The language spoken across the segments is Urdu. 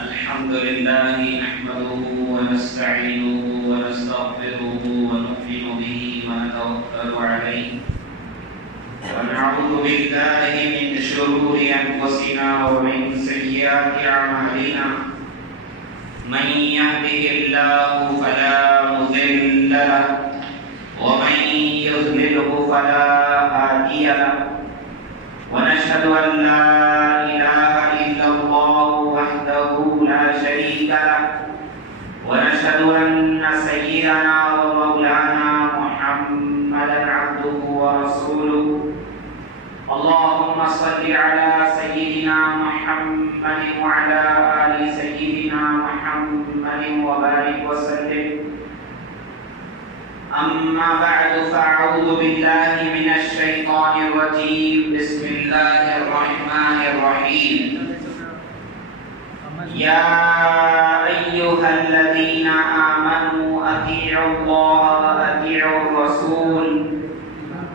الحمد لله نحمده ونستعينه ونستغفره ونؤمن به ونتوكل عليه ونعوذ بالله من شرور أنفسنا ومن سيئات أعمالنا من يهده الله فلا مضل له ومن يضلله فلا هادي له ونشهد أن لا إله إلا الله وحده لا شريك له ونشهد أن سيدنا ومولانا محمدا عبده ورسوله اللهم صل على سيدنا محمد وعلى آل سيدنا محمد وبارك وسلم أما بعد فأعوذ بالله من الشيطان الرجيم بسم الله الرحمن الرحيم يا أيها الذين آمنوا أطيعوا الله وأطيعوا الرسول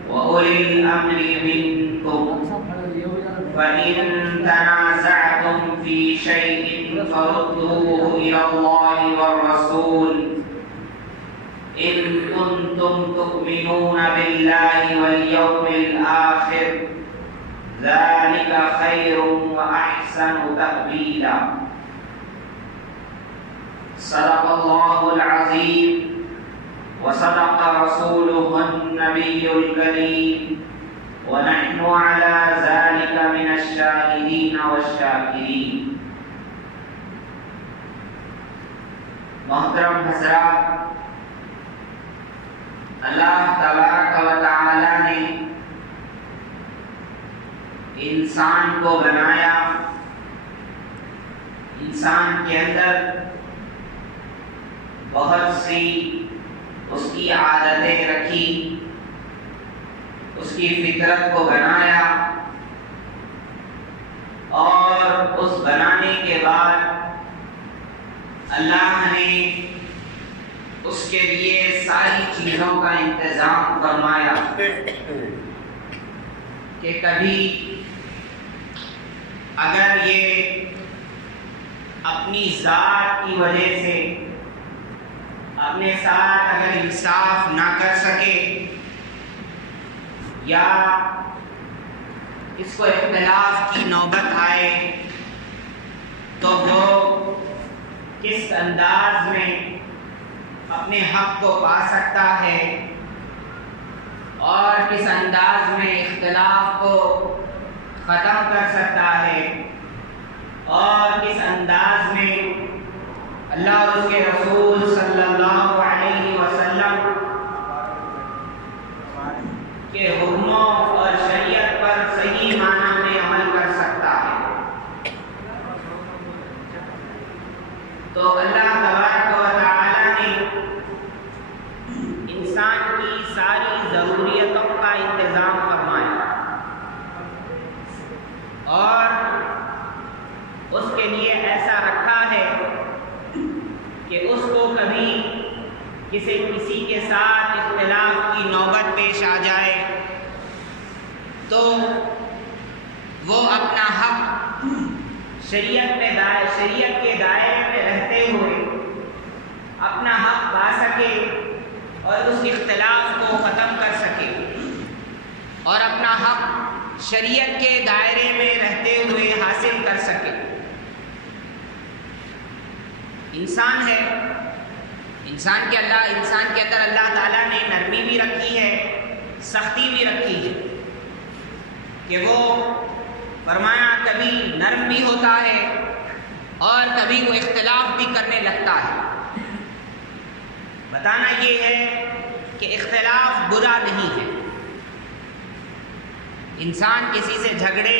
وأولي الأمر منكم فإن تنازعتم في شيء فردوه إلى الله والرسول إن كنتم تؤمنون بالله واليوم الآخر ذلك خير وأحسن تأويلا صدق الله العظيم وصدق رسوله النبي الكريم ونحن على ذلك من الشاهدين والشاكرين محترم حضرات، اللہ تبارک و تعالی نے انسان کو بنایا، انسان کے اندر بہت سی اس کی عادتیں رکھی، اس کی فطرت کو بنایا اور اس بنانے کے بعد اللہ نے اس کے لیے ساری چیزوں کا انتظام فرمایا کہ کبھی اگر یہ اپنی ذات کی وجہ سے اپنے ساتھ اگر انصاف نہ کر سکے یا اس کو اختلاف کی نوبت آئے تو وہ کس انداز میں اپنے حق کو پا سکتا ہے اور کس انداز میں اختلاف کو ختم کر سکتا ہے اور کس انداز میں اللہ اور اس کے رسول صلی اللہ علیہ وسلم کے حکموں اور شریعت پر صحیح معنی میں عمل کر سکتا ہے۔ تو اللہ تبارک و تعالی نے انسان کی ساری ضروریتوں کا انتظام فرمایا اور اس کے لیے ایسا رکھا ہے کہ اس کو کبھی کسی کے ساتھ اختلاف کی نوبت پیش آ جائے تو وہ اپنا حق شریعت کے دائرے میں رہتے ہوئے اپنا حق پا سکے اور اس اختلاف کو ختم کر سکے اور اپنا حق شریعت کے دائرے میں رہتے ہوئے حاصل کر سکے۔ انسان ہے، انسان کے اندر اللہ تعالیٰ نے نرمی بھی رکھی ہے، سختی بھی رکھی ہے کہ وہ فرمایا کبھی نرم بھی ہوتا ہے اور کبھی وہ اختلاف بھی کرنے لگتا ہے۔ بتانا یہ ہے کہ اختلاف برا نہیں ہے، انسان کسی سے جھگڑے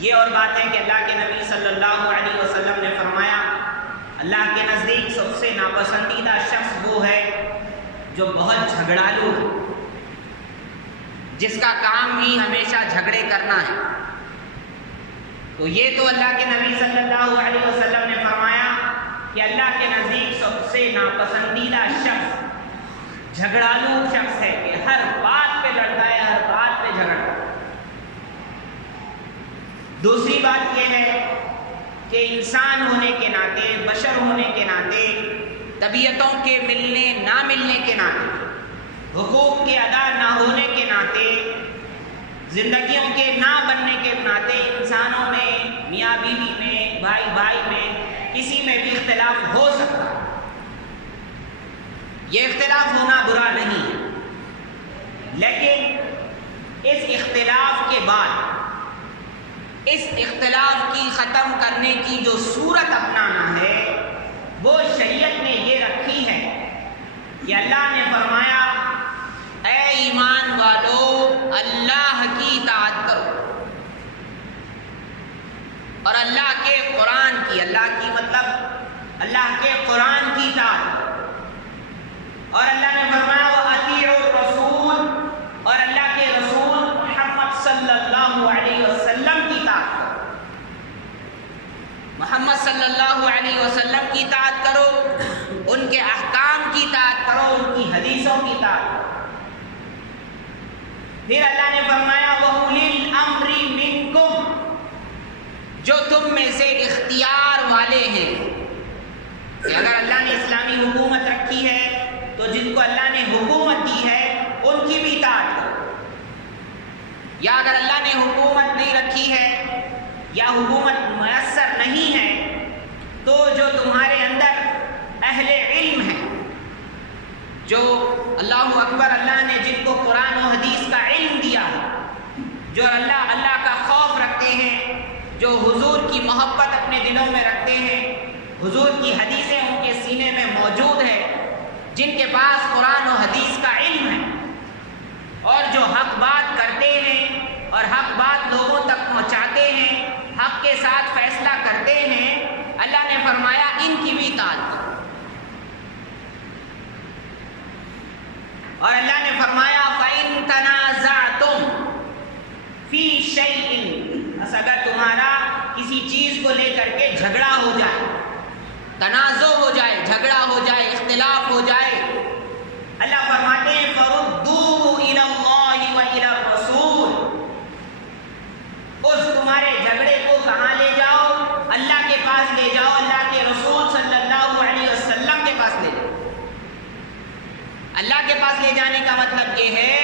یہ اور بات ہے کہ اللہ کے نبی صلی اللہ علیہ وسلم نے فرمایا اللہ کے نزدیک سب سے ناپسندیدہ شخص وہ ہے جو بہت جھگڑالو ہے، جس کا کام ہی ہمیشہ جھگڑے کرنا ہے۔ تو یہ تو اللہ کے نبی صلی اللہ علیہ وسلم نے فرمایا کہ اللہ کے نزدیک سب سے ناپسندیدہ شخص جھگڑالو شخص ہے کہ ہر بات پہ لڑتا ہے، ہر بات پہ جھگڑتا ہے۔ دوسری بات یہ ہے کہ انسان ہونے کے ناطے، بشر ہونے کے ناطے، طبیعتوں کے ملنے نہ ملنے کے ناطے، حقوق کے ادا نہ ہونے کے ناطے، زندگیوں کے نہ بننے کے ناطے انسانوں میں، میاں بیوی میں، بھائی بھائی میں، کسی میں بھی اختلاف ہو سکتا ہے۔ یہ اختلاف ہونا برا نہیں ہے، لیکن اس اختلاف کے بعد اس اختلاف کی ختم کرنے کی جو صورت اپنانا ہے وہ شریعت نے یہ رکھی ہے کہ اللہ نے فرمایا اے ایمان والو اللہ کی اطاعت کرو اور اللہ کے قرآن کی، اللہ کی مطلب اللہ کے قرآن کی اطاعت کرو، اور اللہ نے فرمایا وَأَطِیعُوا الرَّسُولَ، اور اللہ کے رسول محمد صلی اللہ علیہ وسلم کی اطاعت کرو، محمد صلی اللہ علیہ وسلم کی اطاعت کرو، ان کے احکام کی اطاعت کرو، ان کی حدیثوں کی اطاعت کرو۔ پھر اللہ نے فرمایا وَأُولِي الْأَمْرِ مِنْکُمْ، جو تم میں سے اختیار والے ہیں، کہ اگر اللہ نے اسلامی حکومت رکھی ہے تو جن کو اللہ نے حکومت دی ہے ان کی بھی اطاعت کرو، یا اگر اللہ نے حکومت نہیں رکھی ہے یا حکومت میسر نہیں ہے تو جو تمہارے اندر اہل علم ہیں، جو اللہ اکبر، اللہ نے جن کو قرآن و حدیث کا علم دیا ہے، جو اللہ کا خوف رکھتے ہیں، جو حضور کی محبت اپنے دلوں میں رکھتے ہیں، حضور کی حدیثیں ان کے سینے میں موجود ہے، جن کے پاس قرآن و حدیث کا علم ہے اور جو حق بات کرتے ہیں اور حق بات لوگوں تک پہنچاتے ہیں، حق کے ساتھ فیصلہ کرتے ہیں، اللہ نے فرمایا ان کی بھی اطاعت کرو۔ اور اللہ نے فرمایا فَإِن تَنَازَعْتُمْ فِي شَيْءٍ، بس اگر تمہارا کسی چیز کو لے کر کے جھگڑا ہو جائے، تنازع ہو جائے، جھگڑا ہو جائے، اختلاف ہو جائے، اللہ فرماتے ہیں فَرُدُّوهُ إِلَى اللَّهِ وَإِلَى الرَّسُولِ، اس تمہارے جھگڑے کو کہاں لے جاؤ؟ اللہ کے پاس لے جاؤ، اللہ کے رسول صلی اللہ علیہ وسلم کے پاس لے جاؤ۔ اللہ کے پاس لے جانے کا مطلب یہ ہے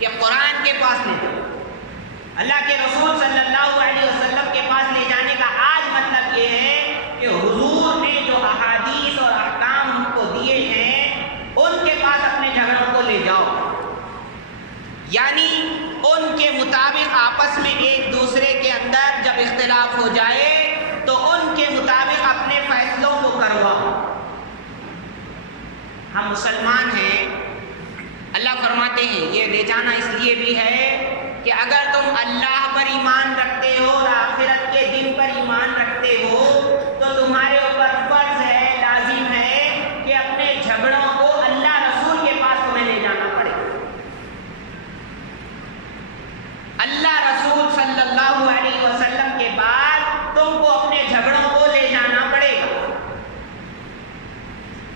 کہ قرآن کے پاس لے جاؤ، اللہ کے رسول صلی اللہ علیہ وسلم کے پاس لے جانے کا آج مطلب یہ ہے کہ حضور نے جو احادیث اور احکام ان کو دیے ہیں ان کے پاس اپنے جھگڑوں کو لے جاؤ، یعنی ان کے مطابق آپس میں ایک دوسرے کے اندر جب اختلاف ہو جائے تو ان کے مطابق اپنے فیصلوں کو کرواؤ۔ ہم مسلمان ہیں، اللہ فرماتے ہیں یہ لے جانا اس لیے بھی ہے کہ اگر تم اللہ پر ایمان رکھتے ہو اور آخرت کے دن پر ایمان رکھتے ہو تو تمہارے اوپر فرض ہے، لازم ہے کہ اپنے جھگڑوں کو اللہ رسول کے پاس تمہیں لے جانا پڑے۔ اللہ رسول صلی اللہ علیہ وسلم کے بعد تم کو اپنے جھگڑوں کو لے جانا پڑے گا،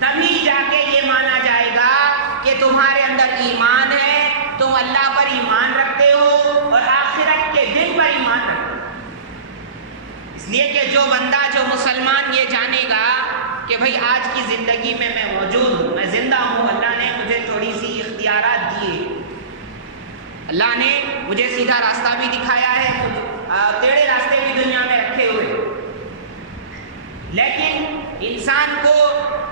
تبھی جا کے یہ مانا جائے گا کہ تمہارے اندر ایمان ہے، تم اللہ پر ایمان رکھتے ہو اور آخرت کے دن پر ایمان رکھتے ہو۔ اس لیے کہ جو بندہ، جو مسلمان یہ جانے گا کہ بھئی آج کی زندگی میں میں موجود ہوں، میں زندہ ہوں، اللہ نے مجھے تھوڑی سی اختیارات دیے، اللہ نے مجھے سیدھا راستہ بھی دکھایا ہے، ٹیڑھے راستے بھی دنیا میں رکھے ہوئے، لیکن انسان کو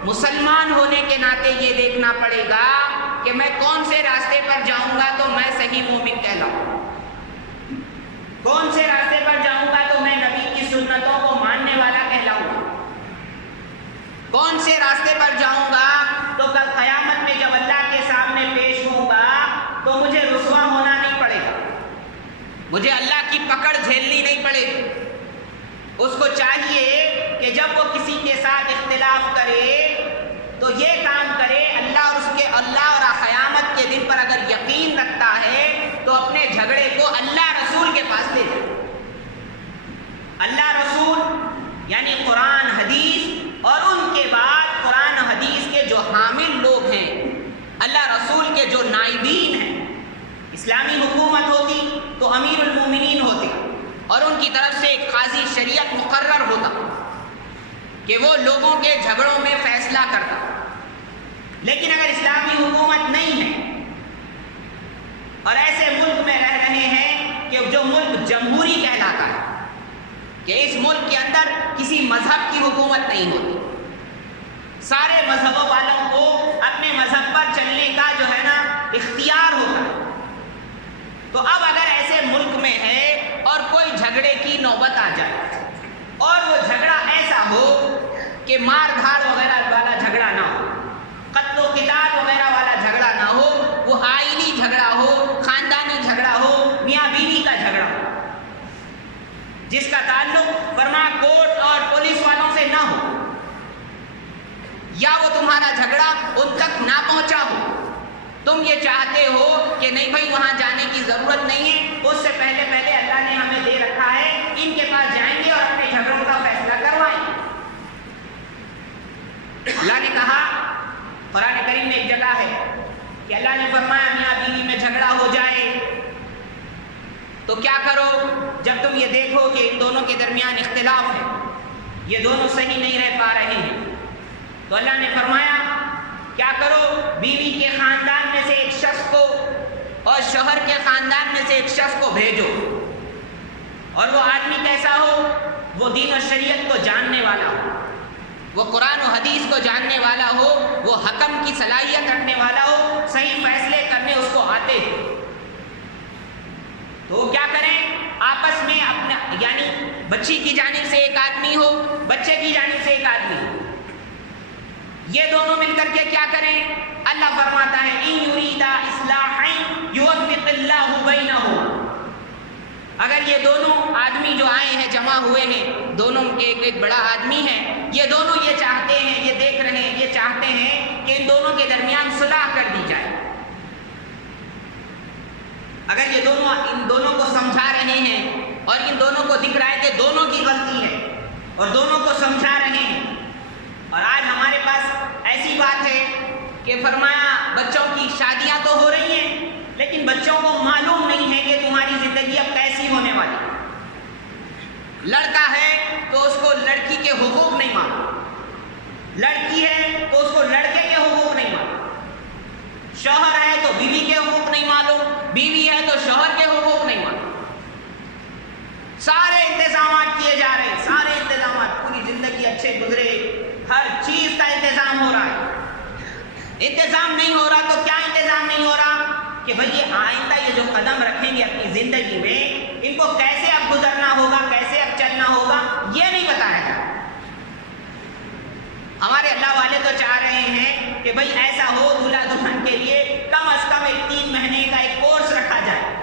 مسلمان ہونے کے ناطے یہ دیکھنا پڑے گا کہ میں کون سے راستے پر جاؤں گا تو میں صحیح مومن کہلاؤں، کون سے راستے پر جاؤں گا تو میں نبی کی سنتوں کو ماننے والا کہلاؤں، کون سے راستے پر جاؤں گا تو کل قیامت میں جب اللہ کے سامنے پیش ہوں گا تو مجھے رسوا ہونا نہیں پڑے گا، مجھے اللہ کی پکڑ جھیلنی نہیں پڑے گی۔ اس کو چاہیے کہ جب وہ کسی کے ساتھ اختلاف کرے تو یہ کام کرے، اللہ اور قیامت کے دن پر اگر یقین رکھتا ہے تو اپنے جھگڑے کو اللہ رسول کے پاس لے جائے۔ اللہ رسول یعنی قرآن حدیث، اور ان کے بعد قرآن حدیث کے جو حامل لوگ ہیں، اللہ رسول کے جو نائبین ہیں۔ اسلامی حکومت ہوتی تو امیر المومنین ہوتے اور ان کی طرف سے ایک قاضی شریعت مقرر کہ وہ لوگوں کے جھگڑوں میں فیصلہ کرتا. لیکن اگر اسلامی حکومت نہیں ہے اور ایسے ملک میں رہ رہے ہیں کہ جو ملک جمہوری کہلاتا ہے، کہ اس ملک کے اندر کسی مذہب کی حکومت نہیں ہوتی، سارے مذہبوں والوں کو اپنے مذہب پر چلنے کا جو ہے نا اختیار ہوتا ہے، تو اب اگر ایسے ملک میں ہے اور کوئی جھگڑے کی نوبت آ جائے اور وہ جھگڑا ایسا ہو کہ مار دھاڑ وغیرہ والا جھگڑا نہ ہو، قتل و قتال وغیرہ والا جھگڑا نہ ہو، وہ آئینی جھگڑا ہو، خاندانی جھگڑا ہو، میاں بیوی کا جھگڑا ہو جس کا تعلق فرمایا کورٹ اور پولیس والوں سے نہ ہو، یا وہ تمہارا جھگڑا ان تک نہ پہنچا ہو، تم یہ چاہتے ہو کہ نہیں بھائی وہاں جانے کی ضرورت نہیں ہے، اس سے پہلے اللہ نے ہمیں دے رکھا ہے، ان کے پاس جائیں گے اور اپنے جھگڑوں کا فیصلہ کروائیں گے. اللہ نے کہا، قرآن کریم میں ایک جگہ ہے کہ اللہ نے فرمایا میاں بیوی میں جھگڑا ہو جائے تو کیا کرو؟ جب تم یہ دیکھو کہ ان دونوں کے درمیان اختلاف ہے، یہ دونوں صحیح نہیں رہ پا رہے ہیں، تو اللہ نے فرمایا کیا کرو؟ بیوی کے خاندان میں سے ایک شخص کو اور شوہر کے خاندان میں سے ایک شخص کو بھیجو، اور وہ آدمی کیسا ہو؟ وہ دین و شریعت کو جاننے والا ہو، وہ قرآن و حدیث کو جاننے والا ہو، وہ حکم کی صلاحیت رکھنے والا ہو، صحیح فیصلے کرنے اس کو آتے ہیں. تو کیا کریں؟ آپس میں اپنا یعنی بچی کی جانب سے ایک آدمی ہو، بچے کی جانب سے ایک آدمی ہو، یہ دونوں مل کر کے کیا کریں؟ اللہ فرماتا ہے ان یریدا اصلاحا یوفق اللہ بینہما، اگر یہ دونوں آدمی جو آئے ہیں جمع ہوئے ہیں، دونوں ایک بڑا آدمی ہے، یہ دونوں یہ چاہتے ہیں، یہ دیکھ رہے ہیں، یہ چاہتے ہیں کہ ان دونوں کے درمیان صلح کر دی جائے. اگر یہ دونوں ان دونوں کو سمجھا رہے ہیں اور ان دونوں کو دکھ رہا ہے کہ دونوں کی غلطی ہے اور دونوں کو سمجھا رہے ہیں، اور آج ہمارے پاس ایسی بات ہے کہ فرمایا بچوں کی شادیاں تو ہو رہی ہیں لیکن بچوں کو معلوم نہیں ہے کہ تمہاری زندگی اب کیسی ہونے والی. لڑکا ہے تو اس کو لڑکی کے حقوق نہیں معلوم، لڑکی ہے تو اس کو لڑکے کے حقوق نہیں معلوم، شوہر ہے تو بیوی کے حقوق نہیں معلوم، بیوی ہے تو شوہر کے حقوق نہیں معلوم. سارے انتظامات کیے جا رہے ہیں، سارے انتظامات، پوری زندگی اچھے گزرے، ہر چیز کا انتظام ہو رہا ہے. انتظام نہیں ہو رہا تو کیا انتظام نہیں ہو رہا؟ کہ بھئی یہ آئندہ یہ جو قدم رکھیں گے اپنی زندگی میں، ان کو کیسے اب گزرنا ہوگا، کیسے اب چلنا ہوگا، یہ نہیں بتایا جا. ہمارے اللہ والے تو چاہ رہے ہیں کہ بھئی ایسا ہو دولہا دلہن کے لیے کم از کم 3 مہینے کا ایک کورس رکھا جائے،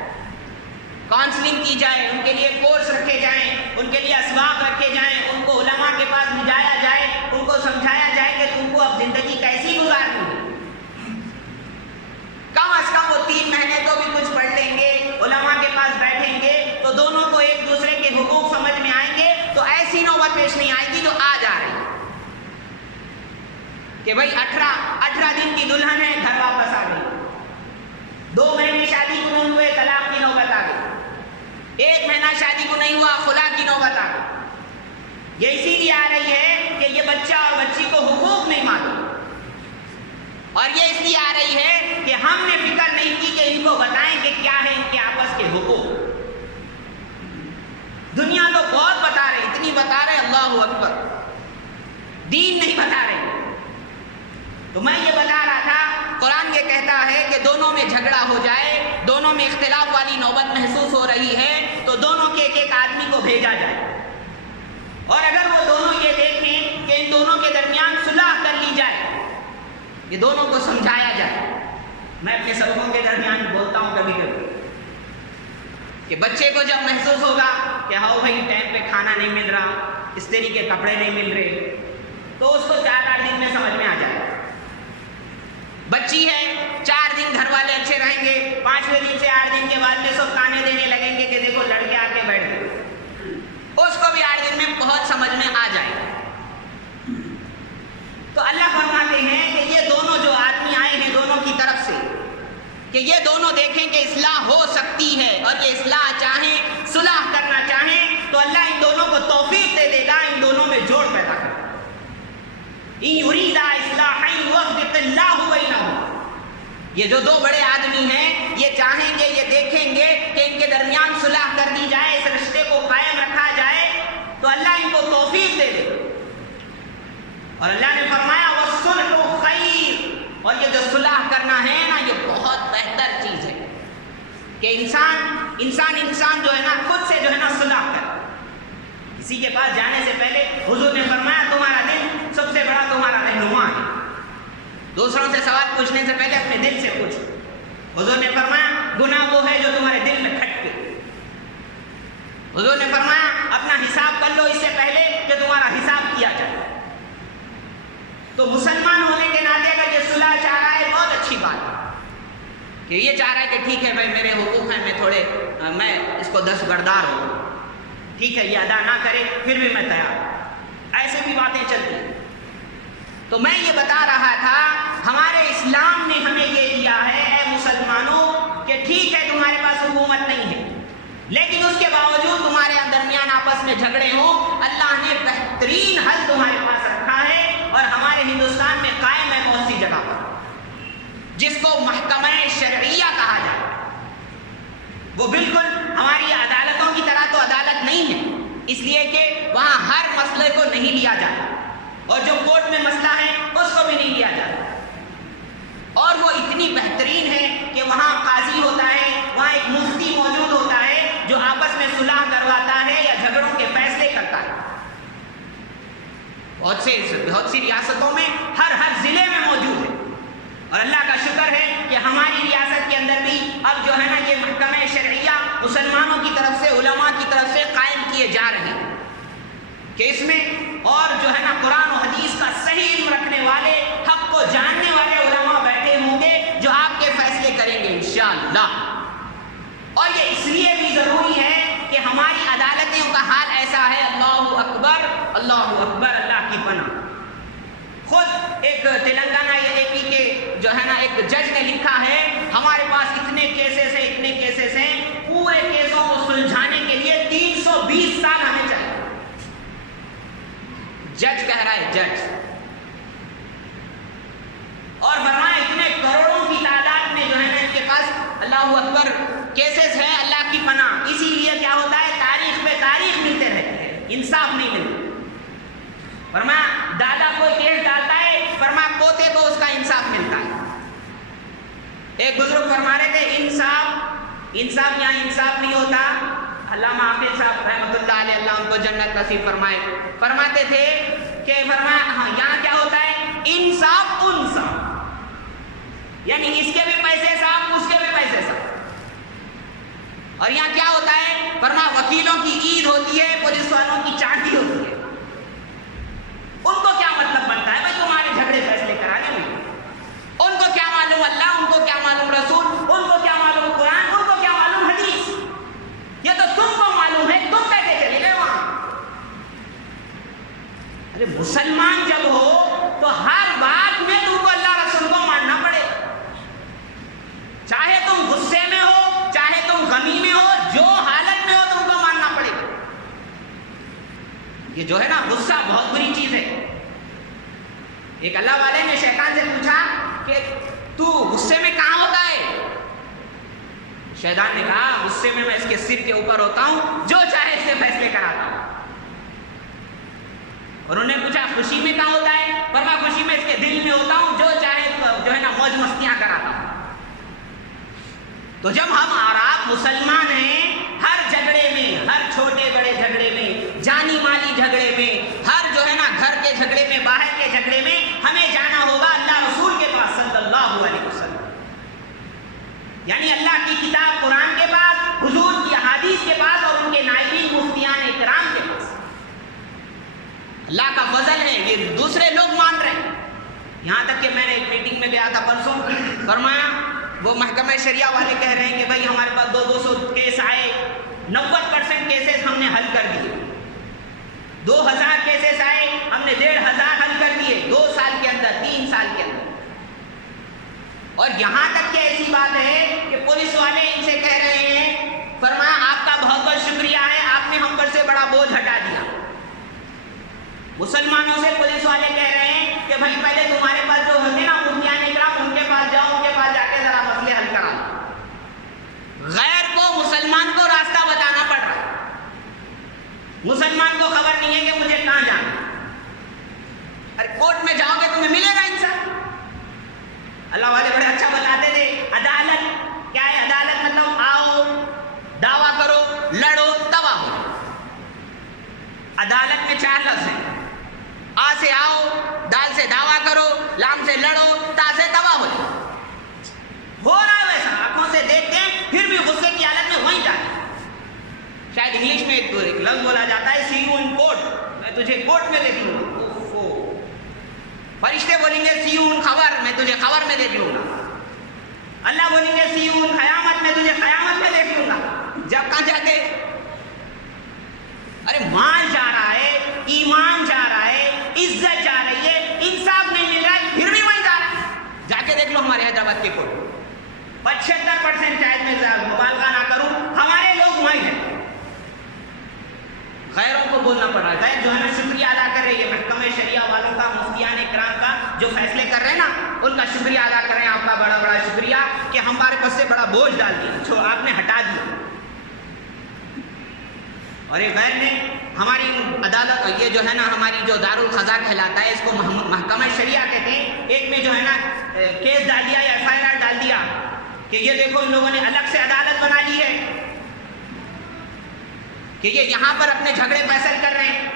کاؤنسلنگ کی جائے، ان کے لیے کورس رکھے جائیں، ان کے لیے اسباب رکھے جائیں، ان کو علماء کے پاس بھیجایا جائے، ان کو سمجھایا جائے کہ تم کو اب زندگی کیسی گزارنی ہے. کم از کم وہ 3 مہینے تو بھی کچھ پڑھ لیں گے، علماء کے پاس بیٹھیں گے تو دونوں کو ایک دوسرے کے حقوق سمجھ میں آئیں گے، تو ایسی نوبت پیش نہیں آئے گی جو آج آ رہی ہے کہ بھئی 18 دن کی دلہن ہے، گھر واپس آ گئی، 2 مہینے شادی کو نہیں ہوئے، طلاق کی نوبت آ گئی، 1 مہینہ شادی کو نہیں ہوا، خلا کی نوبت آ گئی. یہ اسی لیے آ رہی ہے کہ یہ بچہ اور بچی کو حقوق نہیں معلوم، اور یہ اس لیے آ رہی ہے کہ ہم نے فکر نہیں کی کہ ان کو بتائیں کہ کیا ہے ان کے آپس کے حقوق. دنیا تو بہت بتا رہے، اتنی بتا رہے، اللہ اکبر، دین نہیں بتا رہے. تو میں یہ بتا رہا تھا، قرآن یہ کہتا ہے کہ دونوں میں جھگڑا ہو جائے، دونوں میں اختلاف والی نوبت محسوس ہو رہی ہے تو دونوں کے ایک آدمی کو بھیجا جائے، اور اگر وہ دونوں یہ دیکھیں کہ ان دونوں کے درمیان صلح کر لی جائے، یہ دونوں کو سمجھایا جائے. میں اپنے سبقوں کے درمیان بولتا ہوں کبھی کبھی کہ بچے کو جب محسوس ہوگا کہ ہاؤ بھائی ٹائم پہ کھانا نہیں مل رہا، استری کے کپڑے نہیں مل رہے، تو اس کو 4-8 دن میں سمجھ میں آ جائے. بچی ہے، 4 دن گھر والے اچھے رہیں گے، 5ویں دن سے 8 دن کے بعد میں سب تانے دینے لگیں گے کہ دیکھو لڑکے آ کے بیٹھ گئے، اس کو بھی 8 دن میں بہت سمجھ میں آ جائے. تو اللہ فرماتے ہیں کہ یہ دونوں جو آدمی آئے ہیں دونوں کی طرف سے، کہ یہ دونوں دیکھیں کہ اصلاح ہو سکتی ہے اور یہ اصلاح چاہیں، صلح کرنا چاہیں، تو اللہ ان دونوں کو توفیق دے دے گا، ان دونوں میں جوڑ پیدا کرے. ان یریدا اصلاحا یوفق اللہ بینہما، یہ جو دو بڑے آدمی ہیں یہ چاہیں گے، یہ دیکھیں گے کہ ان کے درمیان صلح کر دی جائے، اس رشتے کو قائم رکھا جائے تو اللہ ان کو توفیق دے دے۔ اور اللہ نے فرمایا والصلح خیر، اور یہ جو صلح کرنا ہے نا یہ بہت بہتر چیز ہے کہ انسان جو ہے نا خود سے جو ہے نا صلح کرے۔ کسی کے پاس جانے سے پہلے حضور نے فرمایا تمہارا دل سب سے بڑا تمہارا رہنما ہے، دوسروں سے سوال پوچھنے سے پہلے اپنے دل سے پوچھو۔ حضور نے فرمایا گناہ وہ ہے جو تمہارے دل میں کھٹکے۔ حضور نے فرمایا اپنا حساب کر لو اس سے پہلے کہ تمہارا حساب کیا جائے۔ تو مسلمان ہونے کے ناطے اگر یہ صلح چاہ رہا ہے بہت اچھی بات ہے کہ یہ چاہ رہا ہے کہ ٹھیک ہے بھائی میرے حقوق ہیں، میں اس کو دستبردار ہوں، ٹھیک ہے یہ ادا نہ کرے پھر بھی میں تیار ہوں، ایسے بھی باتیں چلتی ہیں۔ تو میں یہ بتا رہا تھا ہمارے اسلام نے ہمیں یہ دیا ہے اے مسلمانوں کہ ٹھیک ہے تمہارے پاس حکومت نہیں ہے لیکن اس کے باوجود تمہارے درمیان آپس میں جھگڑے ہوں، اللہ نے بہترین حل تمہارے پاس رکھا ہے اور ہمارے ہندوستان میں قائم ہے بہت سی جگہ پر، جس کو محکمہ شرعیہ کہا جائے۔ وہ بالکل ہماری عدالتوں کی طرح تو عدالت نہیں ہے، اس لیے کہ وہاں ہر مسئلے کو نہیں لیا جاتا اور جو کورٹ میں مسئلہ ہے اس کو بھی نہیں لیا جاتا، اور وہ اتنی بہترین ہے کہ وہاں قاضی ہوتا ہے، وہاں ایک مفتی موجود ہوتا ہے جو آپس میں صلح کرواتا ہے یا جھگڑوں کے فیصلے کرتا ہے۔ بہت سی ریاستوں میں ہر ضلع میں موجود ہے، اور اللہ کا شکر ہے کہ ہماری ریاست کے اندر بھی اب جو ہے نا یہ محکمہ شرعیہ مسلمانوں کی طرف سے، علماء کی طرف سے قائم کیے جا رہے ہیں کہ اس میں اور جو ہے نا قرآن و حدیث کا صحیح علم رکھنے والے، حق کو جاننے والے علماء بیٹھے ہوں گے جو آپ کے فیصلے کریں گے انشاءاللہ۔ اور یہ اس لیے بھی ضروری ہے کہ ہماری عدالتوں کا حال ایسا ہے، اللہ اکبر اللہ اکبر، اللہ کی پناہ۔ خود ایک تلنگانہ یا اے پی کے جو ہے نا ایک جج نے لکھا ہے ہمارے پاس اتنے کیسز ہیں، پورے کیسوں کو سلجھانے کے لیے 320 سال ہمیں چاہیے۔ جج کہہ رہا ہے، جج، اور فرمایا اتنے کروڑوں کی تعداد میں جو ہے نا ان کے پاس اللہ اکبر کیسز ہیں، اللہ کی پناہ۔ اسی لیے کیا ہوتا ہے تاریخ پہ تاریخ ملتے رہتے ہیں، انصاف نہیں ملتا۔ فرمایا دادا کوئی کیس ڈالتا ہے، فرمایا پوتے کو اس کا انصاف ملتا ہے۔ ایک بزرگ فرما رہے تھے انصاف یہاں انصاف نہیں ہوتا۔ علامہ حافظ صاحب رحمۃ اللہ علیہ، اللہ ان کو جنت نصیب فرمائے، فرماتے تھے کہ فرمایا یہاں کیا ہوتا ہے انصاف یعنی اس کے بھی پیسے صاف اس کے بھی پیسے صاف۔ اور یہاں کیا ہوتا ہے فرمایا وکیلوں کی عید ہوتی ہے، پولیس والوں کی چاندی ہوتی ہے۔ ان کو کیا مطلب بنتا ہے بھائی تمہارے جھگڑے فیصلے کرانے میں؟ ان کو کیا معلوم اللہ، ان کو کیا معلوم رسول، ان کو کیا معلوم قرآن، ان کو کیا معلوم حدیث؟ یہ تو تم کو معلوم ہے، تم کیسے چلے گئے وہاں؟ ارے مسلمان جب ہو تو ہر بات میں تم کو اللہ رسول کو ماننا پڑے، چاہے تم غصے میں ہو، چاہے تم غمی میں ہو، جو حالت میں ہو تم کو ماننا پڑے گا۔ یہ جو ہے نا غصہ بہت بری چیز ہے۔ ایک اللہ والے نے شیطان سے پوچھا کہ تو غصے میں کہاں ہوتا ہے؟ شیطان نے کہا غصے میں اس کے سر کے اوپر ہوتا ہوں، جو چاہے اس سے فیصلے کراتا ہوں۔ اور انہوں نے پوچھا خوشی میں کہاں ہوتا ہے؟ فرمایا خوشی میں اس کے دل میں ہوتا ہوں، جو چاہے جو ہے نا موج مستیاں کراتا ہوں۔ تو جب ہم اور آپ مسلمان ہیں، ہر جھگڑے میں، ہر چھوٹے بڑے جھگڑے میں، جانی مالی جھگڑے میں، ہر جو ہے نا گھر کے جھگڑے میں، باہر کے جھگڑے میں، ہمیں جانا ہوگا اللہ رسول کے پاس صلی اللہ علیہ وسلم، یعنی اللہ کی کتاب قرآن کے پاس، حضور کی احادیث کے پاس اور ان کے نائبین مفتیان اکرام کے پاس۔ اللہ کا فضل ہے یہ دوسرے لوگ مان رہے ہیں، یہاں تک کہ میں نے ایک میٹنگ میں گیا تھا پرسوں، فرمایا وہ محکمہ شریعہ والے کہہ رہے ہیں کہ بھائی ہمارے پاس 200 کیس آئے، 90% کیسز ہم نے حل کر دیے، 2000 کیسز آئے ہم نے 1500 حل کر دیے 2 سال کے اندر، 3 سال کے اندر۔ اور یہاں تک کہ ایسی بات ہے کہ پولیس والے ان سے کہہ رہے ہیں، فرمایا آپ کا بہت بہت شکریہ ہے، آپ نے ہم پر سے بڑا بوجھ ہٹا دیا۔ مسلمانوں سے پولیس والے کہہ رہے ہیں کہ بھائی پہلے تمہارے پاس جو ہوتے نا مفتیان اکرام، ان کے پاس جاؤ، ان کے پاس جا کے ذرا مسئلے حل کراؤ۔ غیر کو مسلمان کو راستہ بتانا پڑ رہا ہے، مسلمان کو خبر نہیں ہے کہ مجھے کہاں جانا ہے۔ ارے کورٹ میں جاؤ گے تمہیں ملے گا انسان۔ اللہ والے بڑے اچھا بتاتے تھے، عدالت کیا ہے؟ عدالت مطلب آؤ، دعویٰ کرو، لڑو، تباہ ہو۔ عدالت میں 4 لفظ ہیں، آ سے آؤ، دال سے دعویٰ کرو، لام سے لڑو، تا سے تباہ ہو جاؤ۔ ہو رہا ہے ویسا، آنکھوں سے دیکھتے ہیں پھر بھی غصے کی حالت میں وہیں جاتے ہیں۔ شاید انگلش میں ایک لفظ بولا جاتا ہے سی یو ان کورٹ، میں تجھے کورٹ میں دیکھ لوں گا۔ فرشتے بولیں گے سی یو ان خبر، میں تجھے خبر میں دیکھ لوں گا۔ اللہ بولیں گے سی یو ان قیامت، میں تجھے قیامت میں دیکھ لوں گا۔ جب کہاں جاتے؟ ارے مان جا رہا ہے، ایمان جا رہا ہے، عزت جا رہی ہے، انصاف نہیں مل رہا ہے، پھر بھی وہیں جا رہا ہے۔ جا کے دیکھ لو ہمارے حیدرآباد کے کورٹ، 75% شاید میں مبالغہ نہ کروں، ہمارے لوگ وہیں ہیں۔ غیروں کو بولنا پڑ رہا ہے، غیر جو ہے نا شکریہ ادا کر رہے ہیں، یہ محکمہ شریعہ والوں کا، مفتیان اکرام کا جو فیصلے کر رہے ہیں نا، ان کا شکریہ ادا کر رہے ہیں۔ آپ کا بڑا بڑا شکریہ کہ ہمارے پاس سے بڑا بوجھ ڈال دیا، جو آپ نے ہٹا دیا۔ اور یہ غیر نے ہماری عدالت، یہ جو ہے نا ہماری جو دارالقضا کہلاتا ہے، اس کو محکمہ شریعہ کہتے ہیں، ایک میں جو ہے نا کیس ڈال دیا یا FIR ڈال دیا کہ یہ دیکھو ان لوگوں نے الگ سے عدالت بنا لی ہے کہ یہ یہاں پر اپنے جھگڑے فیصل کر رہے ہیں۔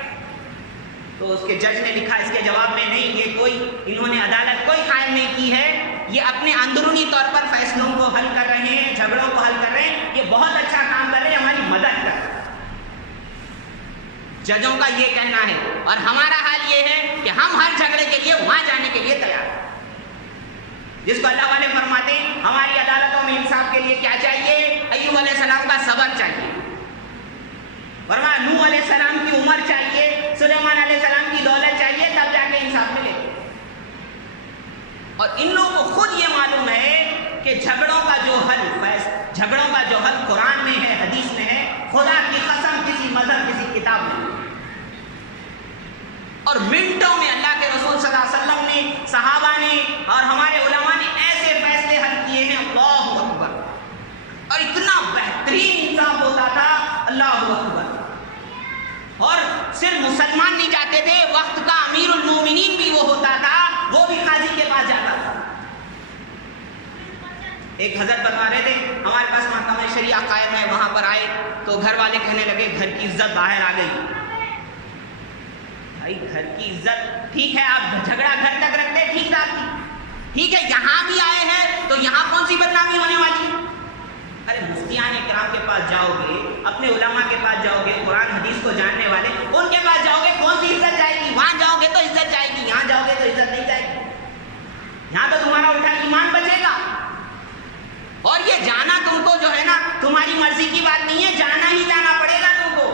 تو اس کے جج نے لکھا اس کے جواب میں، نہیں، یہ کوئی انہوں نے عدالت کوئی قائم نہیں کی ہے، یہ اپنے اندرونی طور پر فیصلوں کو حل کر رہے ہیں، جھگڑوں کو حل کر رہے ہیں، یہ بہت اچھا کام کر رہے ہیں، ہماری مدد کر رہے ہیں۔ ججوں کا یہ کہنا ہے، اور ہمارا حال یہ ہے کہ ہم ہر جھگڑے کے لیے وہاں جانے کے لیے تیار ہیں۔ جس کو اللہ والے فرماتے ہیں ہماری عدالتوں میں انصاف کے لیے کیا چاہیے؟ ایوب علیہ السلام کا صبر چاہیے، ورنہ نوح علیہ السلام کی عمر چاہیے، سلیمان علیہ السلام کی دولت چاہیے، تب جا کے انصاف ملے۔ اور ان لوگوں کو خود یہ معلوم ہے کہ جھگڑوں کا جو حل قرآن میں ہے، حدیث میں ہے، خدا کی قسم کسی مذہب کسی کتاب میں نہیں۔ اور منٹوں میں اللہ کے رسول صلی اللہ علیہ وسلم نے، صحابہ نے اور ہمارے علماء نے ایسے فیصلے حل کیے ہیں، اللہ اکبر، اور اتنا بہترین انصاف ہوتا تھا، اللہ اکبر۔ اور صرف مسلمان نہیں جاتے تھے، وقت کا امیر المومنین بھی وہ ہوتا تھا، وہ بھی قاضی کے پاس جاتا تھا۔ ایک حضرت بتا رہے تھے ہمارے پاس محکمہ شریعہ قائم ہے، وہاں پر آئے تو گھر والے کہنے لگے گھر کی عزت باہر آ گئی۔ بھائی گھر کی عزت ٹھیک ہے، آپ جھگڑا گھر تک رکھتے ٹھیک ٹھیک ہے، یہاں بھی آئے ہیں تو یہاں کون سی بدنامی ہونے والی ہے؟ ارے مفتیان اکرام کے پاس جاؤ گے، اپنے علماء کے پاس جاؤ گے، قرآن حدیث کو جاننے والے، ان کے پاس جاؤ گے، کون سی عزت جائے گی؟ وہاں جاؤ گے تو عزت جائے گی، یہاں جاؤ گے تو عزت نہیں جائے گی۔ یہاں تو تمہارا الٹا ایمان بچے گا۔ اور یہ جانا تم کو جو ہے نا تمہاری مرضی کی بات نہیں ہے، جانا ہی جانا پڑے گا تم کو۔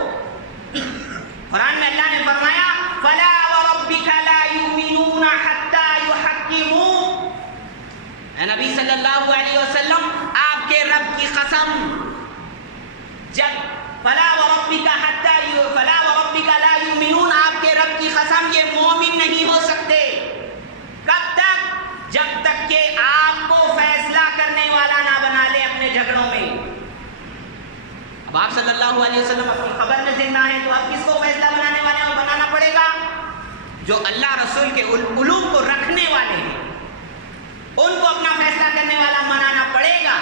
قرآن میں اللہ نے فرمایا فَلَا وَرَبِّكَ لَا يُؤْمِنُونَ حَتَّى يُحَكِّمُوكَ۔ اے نبی صلی اللہ علیہ وسلم، آپ کے رب کی قسم، جب فَلَا وَرَبِّكَ لَا يُؤْمِنُونَ، آپ کے رب کی قسم یہ مومن نہیں ہو سکتے۔ کب تک؟ جب تک کہ آپ کو فیصلہ کرنے والا نہ بنا لے اپنے جھگڑوں میں۔ اب آپ صلی اللہ علیہ وسلم اپنی خبر میں زندہ ہیں تو آپ کس کو فیصلہ بنانے والے اور بنانا پڑے گا؟ جو اللہ رسول کے علوم کو رکھنے والے ہیں، ان کو اپنا فیصلہ کرنے والا بنانا پڑے گا۔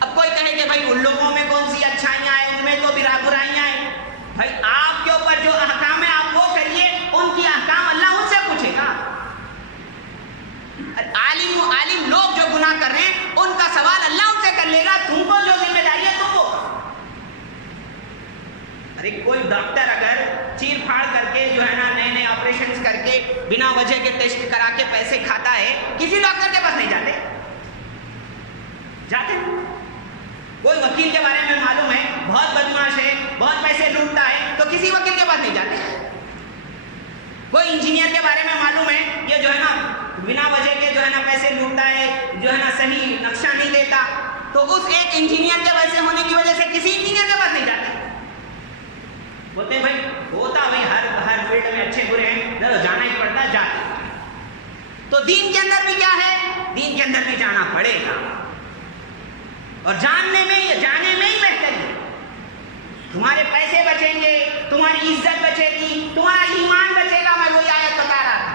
اب کوئی کہے کہ بھائی ان لوگوں میں کون سی اچھائیاں ہیں، ان میں تو برائیاں ہیں۔ بھائی آپ کے اوپر جو احکام ہے آپ وہ کریے، ان کی احکام اللہ ان سے پوچھے گا۔ عالم لوگ جو گناہ کر رہے ہیں ان کا سوال اللہ ان سے کر لے گا، تم کو جو ذمہ داری ہے تم کو۔ ارے کوئی ڈاکٹر اگر چیر پھاڑ کر کے جو ہے نا نئے آپریشنز کر کے بنا وجہ کے ٹیسٹ کرا کے پیسے کھاتا ہے، کسی ڈاکٹر کے پاس نہیں جاتے۔ کوئی وکیل کے بارے میں معلوم ہے بہت بدمعاش ہے، بہت پیسے لوٹتا ہے، تو کسی وکیل کے پاس نہیں جاتے۔ کوئی انجینئر کے بارے میں معلوم ہے یہ جو ہے نا بنا وجہ کے جو ہے نا پیسے لوٹتا ہے، جو ہے نا صحیح نقشہ نہیں دیتا، تو اس ایک انجینئر کے ویسے ہونے کی وجہ سے کسی انجینئر کے پاس نہیں جاتے۔ بولتے ہیں بھائی ہوتا بھائی ہر فیلڈ میں اچھے برے ہیں، جانا ہی پڑتا ہے، جاتے۔ تو دین کے اندر بھی کیا ہے؟ دین کے اندر بھی جانا پڑے گا، اور جانے میں ہی بہتری ہے۔ تمہارے پیسے بچیں گے، تمہاری عزت بچے گی، تمہارا ایمان بچے گا۔ میں وہی آیت بتا رہا تھا،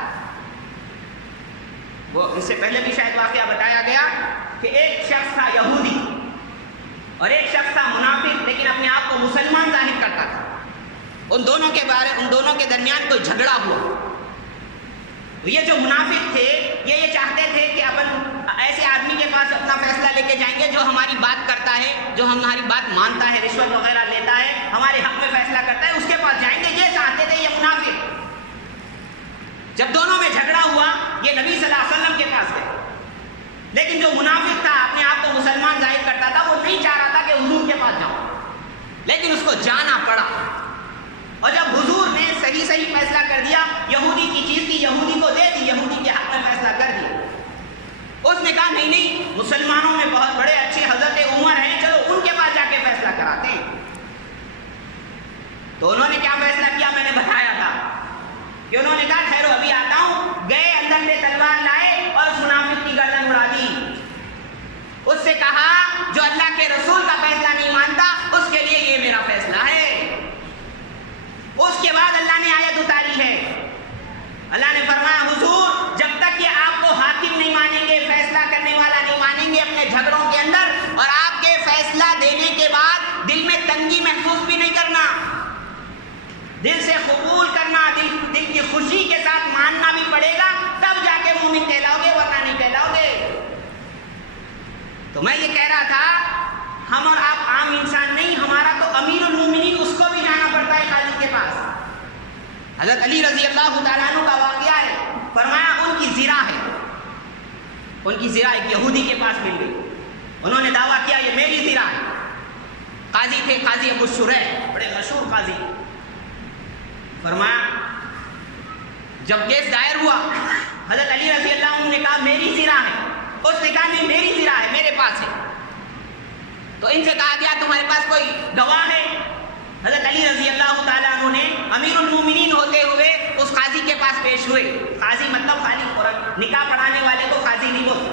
وہ اس سے پہلے بھی شاید واقعہ بتایا گیا کہ ایک شخص تھا یہودی اور ایک شخص تھا منافق، لیکن اپنے آپ کو مسلمان ظاہر کرتا تھا۔ ان دونوں کے درمیان کوئی جھگڑا ہوا۔ یہ جو منافق تھے یہ چاہتے تھے کہ ایسے آدمی کے پاس اپنا فیصلہ لے کے جائیں گے جو ہماری بات کرتا ہے، جو ہماری بات مانتا ہے، رشوت وغیرہ لیتا ہے، ہمارے حق میں فیصلہ کرتا ہے، اس کے پاس جائیں گے۔ یہ چاہتے تھے یہ منافق۔ جب دونوں میں جھگڑا ہوا یہ نبی صلی اللہ علیہ وسلم کے پاس گئے، لیکن جو منافق تھا اپنے آپ کو مسلمان ظاہر کرتا تھا، وہ نہیں چاہ رہا تھا کہ حضور کے پاس جاؤ، لیکن اس کو جانا پڑا۔ اور جب حضور نے صحیح فیصلہ کر دیا، یہودی کی چیز تھی یہودی کو دے دی، یہودی کے حق میں فیصلہ کر دیا۔ اس نے کہا نہیں، مسلمانوں میں بہت بڑے اچھے حضرت عمر ہیں، چلو ان کے پاس جا کے فیصلہ کراتے ہیں۔ تو انہوں نے کیا فیصلہ کیا؟ میں نے بتایا تھا کہ انہوں نے کہا ٹھہرو ابھی آتا ہوں، گئے اندر سے تلوار لائے اور اس منافق کی گردن اڑا دی۔ اس سے کہا جو اللہ کے رسول کا فیصلہ نہیں مانتا اس کے لیے یہ میرا فیصلہ ہے۔ اس کے بعد اللہ نے آیت اتاری ہے، اللہ نے فرمایا حضور جب تک یہ آپ کو حاکم نہیں مانیں گے، فیصلہ کرنے والا نہیں مانیں گے اپنے جھگڑوں کے اندر، اور آپ کے فیصلہ دینے کے بعد دل میں تنگی محسوس بھی نہیں کرنا، دل سے قبول کرنا، دل کی خوشی کے ساتھ ماننا بھی پڑے گا، تب جا کے مومن کہلاؤ گے، ورنہ نہیں کہلاؤ گے۔ تو میں یہ کہہ رہا تھا ہم اور آپ عام انسان نہیں، ہمارا تو امیر المومنین اس کو بھی جانا پڑتا ہے قاضی کے پاس۔ حضرت علی رضی اللہ تعالیٰ عنہ کا واقعہ ہے، فرمایا ان کی زرہ ایک یہودی کے پاس مل گئی، انہوں نے دعویٰ کیا یہ میری زرہ ہے۔ قاضی تھے قاضی ابو شریح، بڑے مشہور قاضی۔ فرمایا جب کیس دائر ہوا حضرت علی رضی اللہ عنہ نے کہا میری زرہ ہے، اس نے کہا نہیں میری زرہ ہے، میرے پاس ہے۔ تو ان سے کہا گیا تمہارے پاس کوئی گواہ ہے؟ حضرت علی رضی اللہ تعالیٰ عنہ نے امیر المومنین ہوتے ہوئے اس قاضی کے پاس پیش ہوئے۔ قاضی مطلب خالی نکاح پڑھانے والے کو قاضی نہیں بولتے،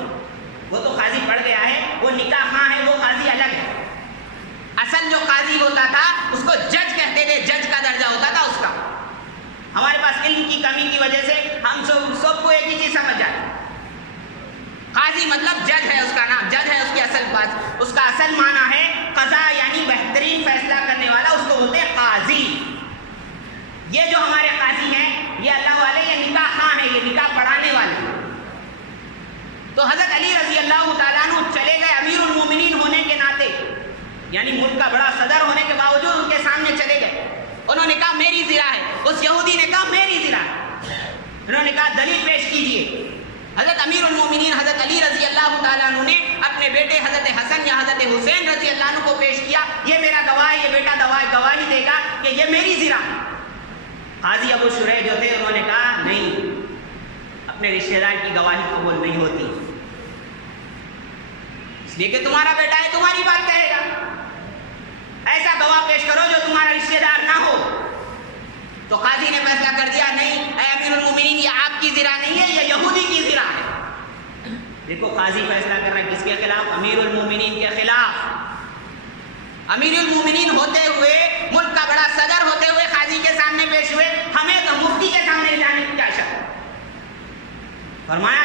وہ تو قاضی پڑھ گیا ہے، وہ نکاح خواہ ہے، وہ قاضی الگ ہے۔ اصل جو قاضی ہوتا تھا اس کو جج کہتے تھے، جج کا درجہ ہوتا تھا اس کا۔ ہمارے پاس علم کی کمی کی وجہ سے ہم سب کو ایک ہی چیز سمجھ جاتے۔ قاضی مطلب جج ہے، اس کا نام جج ہے، اس کی اصل بات، اس کا اصل معنی ہے قضا، یعنی بہترین فیصلہ کرنے والا، اس کو بولتے ہیں قاضی۔ یہ جو ہمارے قاضی ہیں یہ اللہ والے، یہ نکاح خواہ ہیں، یہ نکاح پڑھانے والے۔ تو حضرت علی رضی اللہ تعالیٰ عنہ چلے گئے امیر المومنین ہونے کے ناطے، یعنی ملک کا بڑا صدر ہونے کے باوجود ان کے سامنے چلے گئے۔ انہوں نے کہا میری زرہ ہے، اس یہودی نے کہا میری زرہ ہے۔ انہوں نے کہا دلیل پیش کیجئے۔ حضرت امیر المومنین حضرت علی رضی اللہ تعالیٰ عنہ نے اپنے بیٹے حضرت حسن یا حضرت حسین رضی اللہ عنہ کو پیش کیا، یہ میرا گواہ ہے، یہ بیٹا گواہی دے گا کہ یہ میری زرہ ہے۔ قاضی ابو شریح جو تھے انہوں نے کہا نہیں، اپنے رشتہ دار کی گواہی قبول نہیں ہوتی، اس لیے کہ تمہارا بیٹا ہے، تمہاری بات کہے گا، ایسا گواہ پیش کرو جو تمہارا رشتہ دار نہ ہو۔ تو قاضی نے فیصلہ کر دیا نہیں اے امیر المومنین، یہ آپ کی زرہ نہیں ہے، یہ یہودی کی زرہ ہے۔ دیکھو قاضی فیصلہ کر رہا ہے کس کے خلاف؟ امیر المومنین کے خلاف۔ امیر المومنین ہوتے ہوئے، ملک کا بڑا صدر ہوتے ہوئے قاضی کے سامنے پیش ہوئے، ہمیں تو مفتی کے سامنے جانے کی کیا شک؟ فرمایا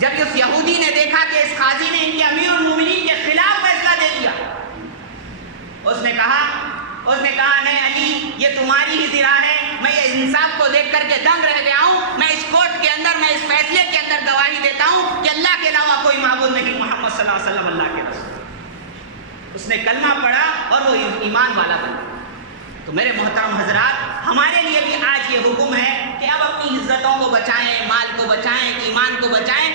جب اس یہودی نے دیکھا کہ اس قاضی نے ان کے امیر المومنین کے خلاف فیصلہ دے دیا، اس نے کہا نہیں علی یہ تمہاری ہی زرہ ہے، میں یہ انصاف کو دیکھ کر کے دنگ رہ گیا ہوں، میں اس کورٹ کے اندر، میں اس فیصلے کے اندر گواہی دیتا ہوں کہ اللہ کے علاوہ کوئی معبود نہیں، محمد صلی اللہ علیہ وسلم اللہ کے رسول۔ اس نے کلمہ پڑھا اور وہ ایمان والا بنا۔ تو میرے محترم حضرات، ہمارے لیے بھی آج یہ حکم ہے کہ اب اپنی عزتوں کو بچائیں، مال کو بچائیں، ایمان کو بچائیں۔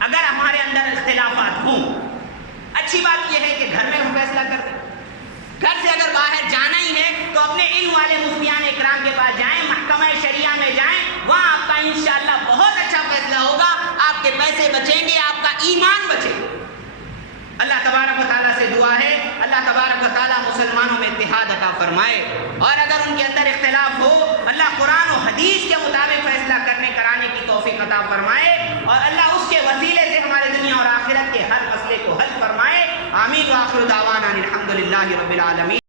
اگر ہمارے اندر اختلافات ہوں، اچھی بات یہ ہے کہ گھر میں ہم فیصلہ کر دیں۔ گھر سے اگر باہر جانا ہی ہے تو اپنے علم والے مفتیان اکرام کے پاس جائیں، محکمہ شریعہ میں جائیں، وہاں آپ کا انشاءاللہ بہت اچھا فیصلہ ہوگا، آپ کے پیسے بچیں گے، آپ کا ایمان بچے گا۔ اللہ تبارک و تعالیٰ سے دعا ہے اللہ تبارک و تعالیٰ مسلمانوں میں اتحاد عطا فرمائے، اور اگر ان کے اندر اختلاف ہو اللہ قرآن و حدیث کے مطابق فیصلہ کرانے کی توفیق عطا فرمائے۔ رب العالمین.